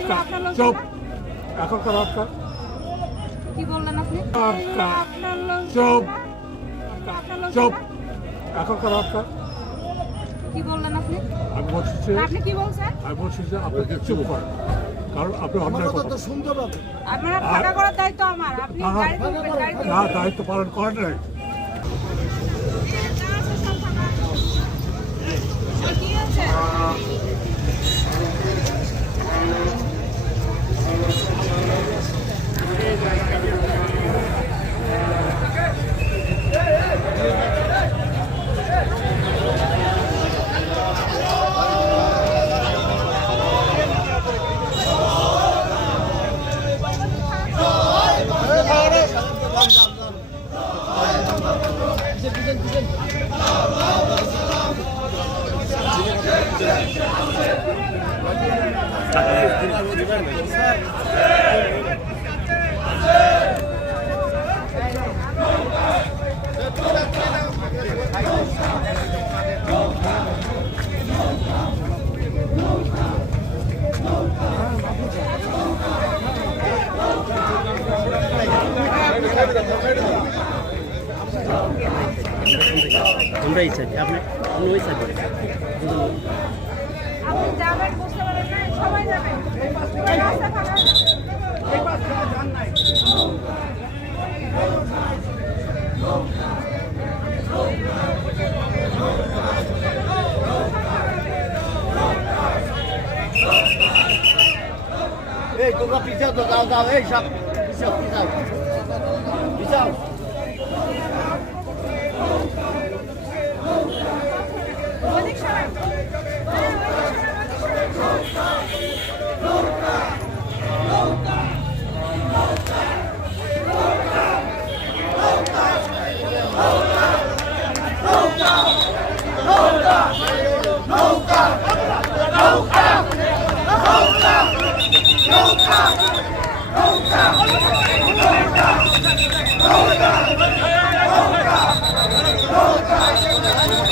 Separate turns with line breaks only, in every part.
লোকজন
চুপ।
না?
এখনকার আটকা
কি বললেন আপনি?
আটকা
আপনার লোকজন
চুপ। চুপ।
না?
এখনকার আটকা
কি বললেন আপনি?
আমি বলছি যে
আপনি কি বলছেন?
আমি বলছি যে আপনাকে চুপ করেন কারণ আপনি অন্যায় কথা
আপনারা ফাঁকা করার দায়িত্ব আমার। আপনি
না, না।
গাড়ি তুলবেন গাড়ি তুলবেন।
না দায়িত্ব পালন করেন নাই।
আমরা এই সাইডে আপনি ওই সাইডে
যাবেন বুঝতে পারেন না, সবাই যাবেন রাস্তা ফাঁকা। হয়ে যাবে।
এই তোমরা পিছাও তো দাও দাও এই সব পিছাও।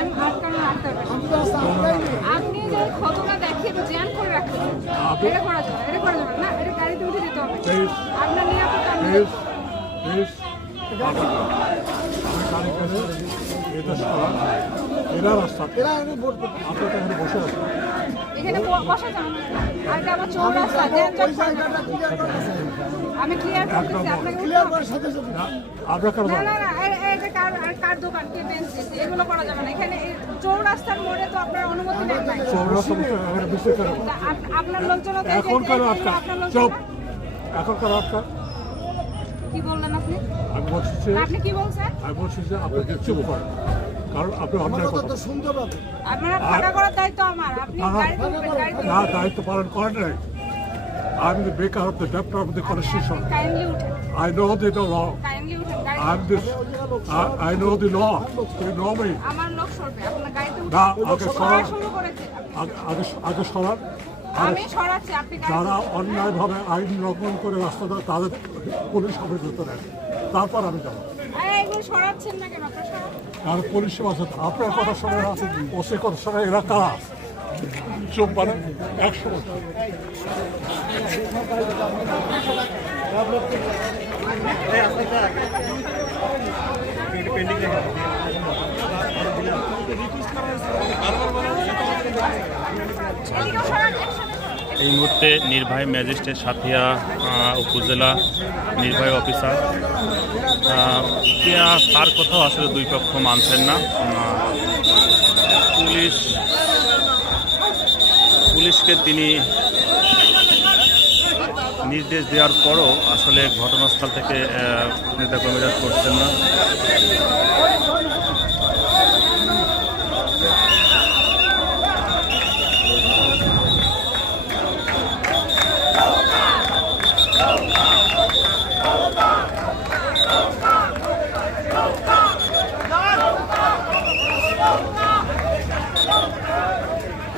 জ্যাম আটকানো রাখতে আপনি যে ক্ষতটা দেখিয়ে তো জ্যাম করে রাখতে এটা করা যাবে এটা করা যাবে না এটা গাড়িতে উঠে দিতে হবে। আপনার নিরাপত্তা
এরা রাস্তা। এখানে বসে আছেন।
এখানে বসা যাবে আর এটা আমার চৌরাস্তা জ্যাম। আমি ক্লিয়ার করতেছি আপনাকে উঠতে হবে।
না আপনার কেন
না না এটা কার আর কার দোকান কে এগুলো করা যাবে না। এখানে চৌরাস্তার মোড়ে তো আপনার অনুমতি নেই। নাই
চৌরাস্তা বসে এখানে বিশ্লেষ করেন।
আপনার লোকজনও তো
এখন আটকা।
আপনার
চুপ। এখন আটকা।
কি বললেন আপনি?
আমি বলছি যে
আপনি কি বলছেন?
আমি বলছি যে আপনাকে চুপ করেন। কারণ আপনি অন্যায় কথা
আপনারা ফাঁকা করার দায়িত্ব আমার। আপনি। গাড়ি গাড়ি
না দায়িত্ব পালন করেন নাই। আমি the maker of the depth of the constitution. I know the law. I'm this. I, I know the law. You know me. না, আগে সরান। আগে আগে সরান যারা অন্যায়ভাবে আইন লঙ্ঘন করে রাস্তা দেয় তাদের পুলিশ অভিযুক্ত নেন তারপর আমি যাব
আরে
পুলিশ আছে আপনার কথা শুনে না ওসি কথা শুনে এরা কারা চুপ
এই মুহূর্তে নির্বাহী ম্যাজিস্ট্রেট সাথিয়া উপজেলা নির্বাহী অফিসার। তার কথাও আসলে দুই পক্ষ মানছেন না। পুলিশ পুলিশকে তিনি নির্দেশ দেওয়ার পরও আসলে ঘটনাস্থল থেকে আহ, নেতাকর্মীরা করছেন না।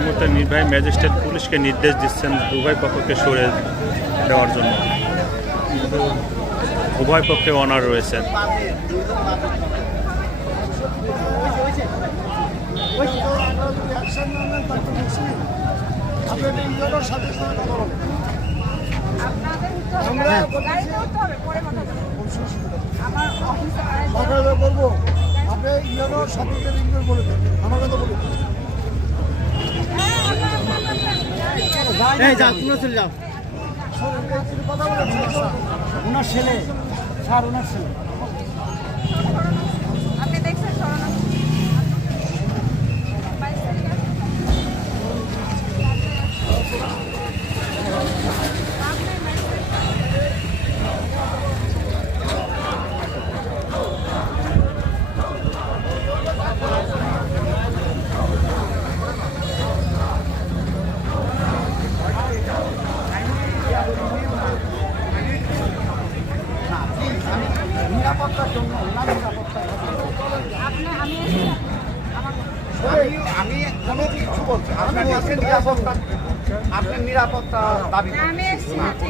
এই মুহূর্তে নির্বাহী ম্যাজিস্ট্রেট পুলিশকে নির্দেশ দিচ্ছেন উভয় পক্ষকে সরে দেওয়ার জন্য। উভয় পক্ষে অনার রয়েছেন
আপনাদের উত্তর গাড়িতে উঠতে হবে পরে কথা বলব আমার অফিসে
সকালে বলব আপনি ইয়েলো সবকে ইংলিশ বলে দেন আমার কথা বলুন
এই যাও তুমি চলে যাও। ওনার ছেলে। স্যার ওনার ছেলে
আপনি দেখছেন সরানো বাইশ তারিখ আছে। আপনি ম্যাজিস্ট্রেট
নিরাপত্তার জন্য ওনার নিরাপত্তার
আপনি আমি আমার
আমি আমি কোনো কিছু বলছি আপনি বলছেন নিরাপত্তা আপনি নিরাপত্তা দাবি
না, আমি এসেছি না, ঠিক আছে
কোন আইনে পারে কোন বিধানে পারে
এ তো
আপনি
বসে
আমাকে
নেই
বলে এসেছেন আমাকে বলে এসেছেন
আমাদের থানায় স্বীকৃতি
আপনি আপনি কাইন্ডলি এখন ঠিক আছে আমি খারাপ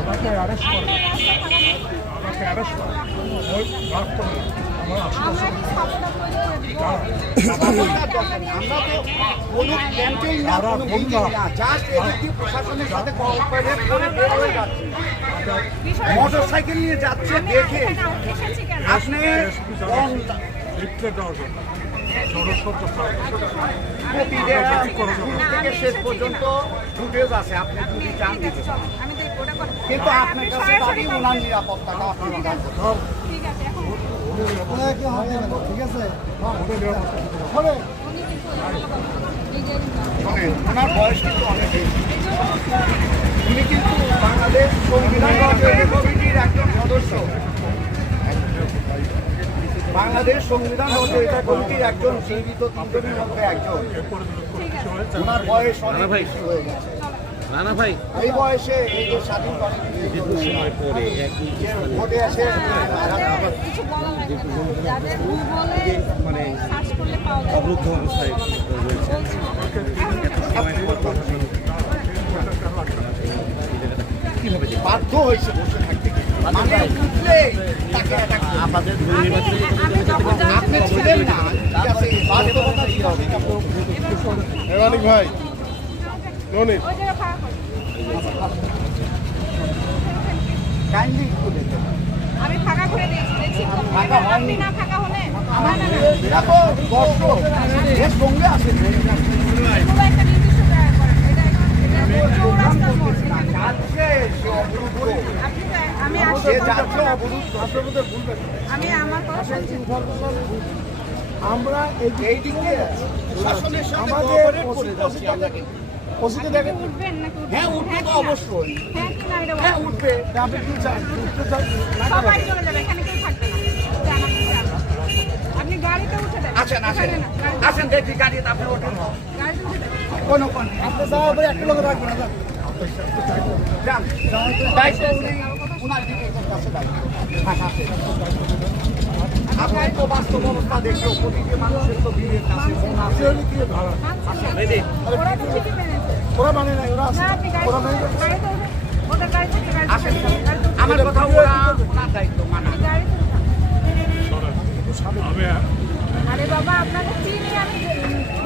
আমাকে করে আমাকে অ্যারেস্ট করে ওই রাগ করে। আমার আশেপাশে
আমরা
তো কোনো ক্যাম্পেইন না কোনো মিটিং প্রশাসনের সাথে কোঅপারেট করে বের হয়ে যাচ্ছে মোটর সাইকেল নিয়ে যাচ্ছে দেখে আপনি শেষ পর্যন্ত ফুটেজ আছে আপনি যদি চান দিতে কিন্তু আপনার কাছে
সরাসরি
দাবি ওনার নিরাপত্তাটা আপনার
ঠিক আছে
ওনার বয়স কিন্তু অনেক উনি কিন্তু বাংলাদেশ সংবিধান কমিটির একজন সদস্য। বাংলাদেশ সংবিধান রচয়িতা কমিটির একজন জীবিত তিনজনের মধ্যে একজন। ওনার বয়স অনেক বেশি হয়ে গেছে।
রানা ভাই।
এই বয়সে এই যে স্বাধীন ভোটে এসে
আমাদের কিছু বলা লাগে না। যাদের ভুল বলে মানে সার্চ করলে পাওয়া যায়।
অবরুদ্ধ অবস্থায় রয়েছে
বাধ্য হয়েছে বসে থাকতে মানে তাকে
আমাদের
আপনি ছিলেন না ঠিক আছে বাস্তবতা কি হবে
ভাই
করো।
কাইন্ডলি একটু দেখেন
আমি ফাঁকা করে দিয়েছি দেখছি
ফাঁকা হয়নি।
না ফাঁকা হলে না না না
এরা তো দর্শক এর সঙ্গে আছে
এগুলো নির্দিষ্ট এটা এটা চৌরাস্তার মোড় আমার
এই দিক
আমাদের
আপনি
দেখেন
কি উঠবেন নাকি উঠবেন
হ্যাঁ উঠবে তো অবশ্যই
হ্যাঁ কি না এটা
হ্যাঁ
বলুন।
উঠবে
আপনি কি চান উঠতে চান
সবাই চলে যাবে এখানে কেউ থাকবে না আপনি গাড়িতে উঠে দেন
আসেন আসেন দেখি গাড়িতে আপনি ওঠেন কোনো কন্ট্যাক্ট আপনি যাওয়া পরে একটা লোক রাখবেন না যান দায়িত্ব উনি ওনার বিবেকের কাছে দায়িত্ব থাকা আছে। আপনি তো বাস্তব অবস্থা দেখল প্রতিটি মানুষের তো মন আছে।
ওরা
মানে নাই ওরা ওরা মানে মানা
আরে বাবা, আপনাকে চিনি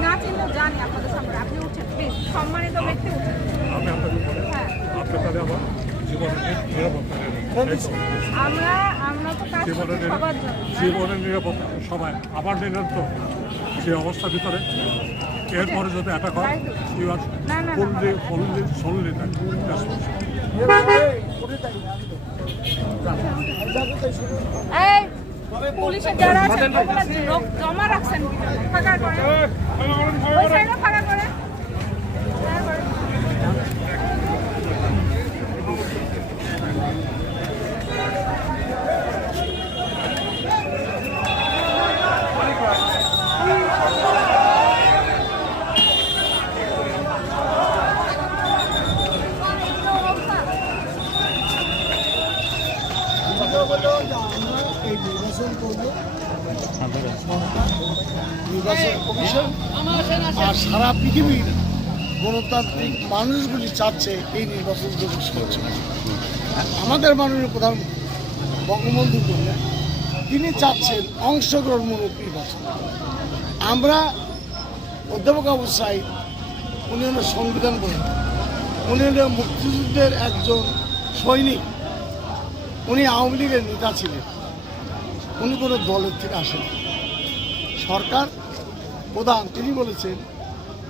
না চিনলেও জানি আপনাদের সামনে আপনি উঠেন সম্মানিত ব্যক্তি উঠেন
আমি আপনাকে বলি আপনি তাহলে আমার জীবনের নিরাপত্তা জীবনের জীবনের সবাই আবার নিলেন তো সেই অবস্থার ভিতরে। এরপরে যদি অ্যাটাক হয় ইউ আর
না, না, না।
ফুললি ফুললি সোললি
পুলিশের যারা জমা রাখছেন ফাঁকা করে ওই সাইডে ফাঁকা করে ফাঁকা করে।
এই নির্বাচন করব নির্বাচন কমিশন আর সারা পৃথিবীর গণতান্ত্রিক মানুষগুলি চাচ্ছে এই নির্বাচন করছে। আমাদের মাননীয় প্রধান বঙ্গবন্ধু বললেন, তিনি চাচ্ছেন অংশগ্রহণমূলক নির্বাচন। আমরা অধ্যাপক সাইদ উনি হলো সংবিধান বলেন উনি হলো মুক্তিযুদ্ধের একজন সৈনিক। উনি আওয়ামী লীগের নেতা ছিলেন। উনি কোনো দলের থেকে আসেন সরকার প্রধান, তিনি বলেছেন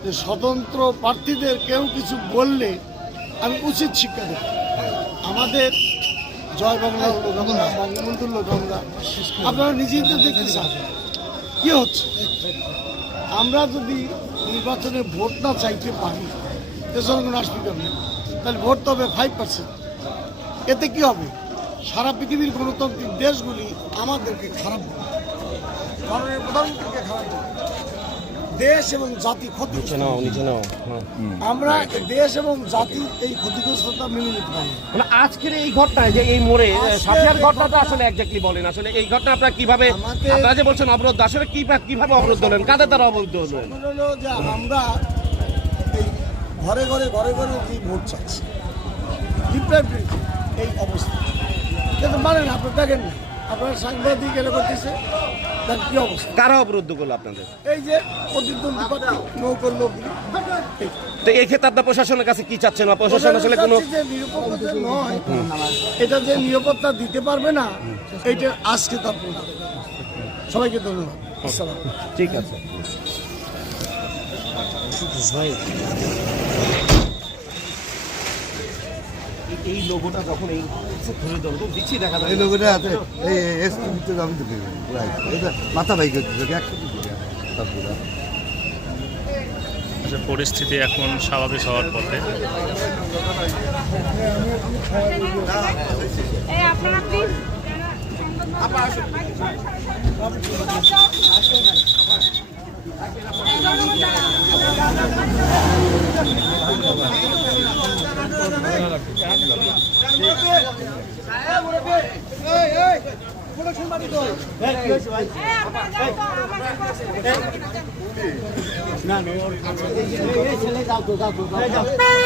যে স্বতন্ত্র প্রার্থীদের কেউ কিছু বললে আমি উচিত শিক্ষা দেব আমাদের জয় বাংলা হলো গঙ্গা বঙ্গবন্ধুর আপনারা নিজেই তো দেখতে চান। কি হচ্ছে? আমরা যদি নির্বাচনে ভোট না চাইতে পারি জনগণ আসবে কেমন? তাহলে ভোট তো হবে ফাইভ পার্সেন্ট এতে কি হবে? সারা পৃথিবীর গণতান্ত্রিক দেশগুলি আমাদেরকে খারাপ বলবে প্রধানমন্ত্রীকে খারাপ বলবে দেশ এবং জাতি ক্ষতি
নাও নিচে নাও হ্যাঁ।
আমরা দেশ এবং জাতির এই ক্ষতিগ্রস্ততা মেনে নিতে পারি
মানে আজকের এই ঘটনায় যে এই মোড়ে সাথিয়ার ঘটনাটা আসলে একজাক্টলি বলেন। আসলে এই ঘটনা আপনারা কীভাবে আপনারা যে বলছেন অবরোধ আসলে কি কীভাবে অবরোধ হলেন কাদের দ্বারা অবরোধ হলেন
মনে হলো যে আমরা এই ঘরে ঘরে ঘরে ঘরে যে ভোট চাচ্ছি ডিপ্রাইভ এই অবস্থা। কিন্তু মানেন আপনি দেখেন না। আপনার সাংবাদিক এরা করতেছে তার কি অবস্থা?
কারা অবরুদ্ধ করল আপনাদের?
এই যে প্রতিদ্বন্দ্বী প্রার্থী নৌকর লোক
তো এই ক্ষেত্রে আপনার প্রশাসনের কাছে কি চাচ্ছেন? না প্রশাসন আসলে কোনো
যে নিরাপত্তা নয় এটা যে নিরাপত্তা দিতে পারবে না এইটা আজকে তার প্রমাণ। সবাইকে ধন্যবাদ। আসসালাম।
ঠিক আছে। এই লোগোটা যখন এই ধরে ধরো তো দিচ্ছি দেখা যায়
এই লোকটা আছে। এই এস টিভিতে আমি তো মাথা ভাই করতেছে
যে পরিস্থিতি এখন স্বাভাবিক হওয়ার পথে।
আপনারা প্লিজ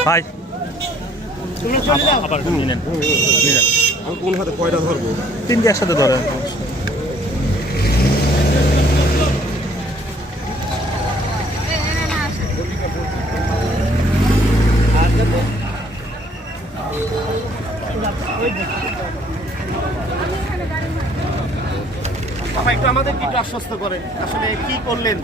ভাই আবার
আমি কোন হাতে কয়টা ধরবো?
তিনটে একসাথে ধরেন
বাবা একটু আশ্বস্ত করেন আসলে কি করলেন?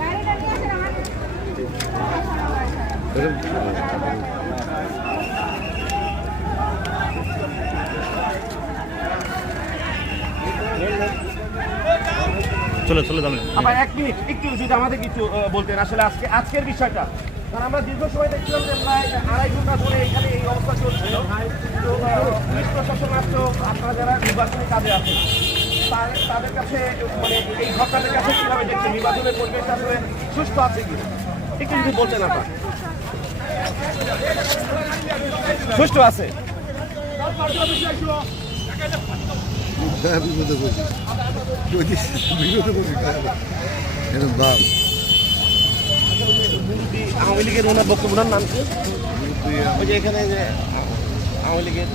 চলে চলে যাবেন।
আবার এক মিনিট একটু যদি আমাদের কিছু বলতেন আসলে আজকে আজকের বিষয়টা। কারণ আমরা দীর্ঘ সময় দেখছিলাম যে প্রায় আড়াই ঘণ্টা ধরে এখানে এই অবস্থা চলছিল। তো পুলিশ প্রশাসন আসলো আপনারা যারা নির্বাচনী কাজে আছেন তাদের কাছে মানে এই ঘটনাটার কাছে কীভাবে দেখছেন? নির্বাচনের পরিবেশ আসলে সুস্থ আছে কি? একটু যদি বলতেন আপনার। সুষ্ঠু আছে।
বিপদে পড়ছি
ওই এখানে যে আওয়ামী লীগের